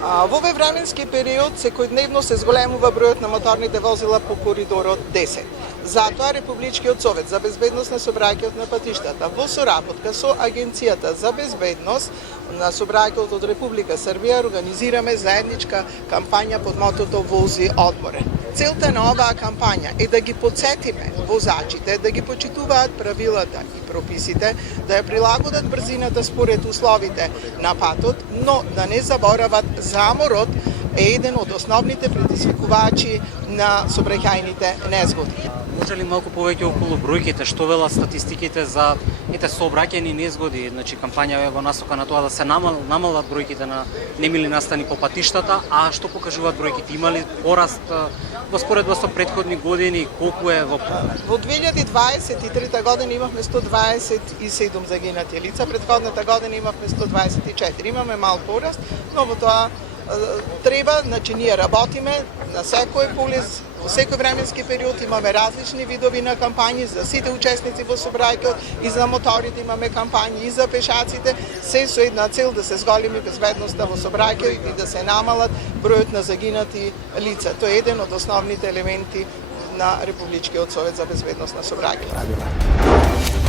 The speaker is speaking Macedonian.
Во овој временски период секојдневно се зголемува бројот на моторните возила по коридорот 10. Затоа Републичкиот совет за безбедност на сообраќајот на патиштата во соработка со Агенцијата за безбедност на сообраќајот од Република Србија организираме заедничка кампања под мотото Вози одморен. Целта на оваа кампања е да ги подсетиме возачите да ги почитуваат правилата и прописите, да ја прилагодат брзината според условите на патот, но да не заборават заморот е еден од основните предизвикувачи на сообраќајните незгоди. Може ли малку повеќе околу бројките, што велат статистиките за сообраќајни незгоди? Значи кампања е во насока на тоа да се намалат бројките на немили настани по патиштата, а што покажуваат бројките? Има ли пораст во споредба со претходни години, колку е во 2023 година имавме 127 загинати лица, претходната година имавме 124. Имаме мал пораст, но во тоа треба, значи ние работиме на секој полис, во секој временски период имаме различни видови на кампањи за сите учесници во сообраќајот, и за моторите имаме кампањи, и за пешаците, се со една цел да се зголеми безбедноста во сообраќајот и да се намалат бројот на загинати лица. Тоа е еден од основните елементи на Републичкиот совет за безбедност на сообраќајот.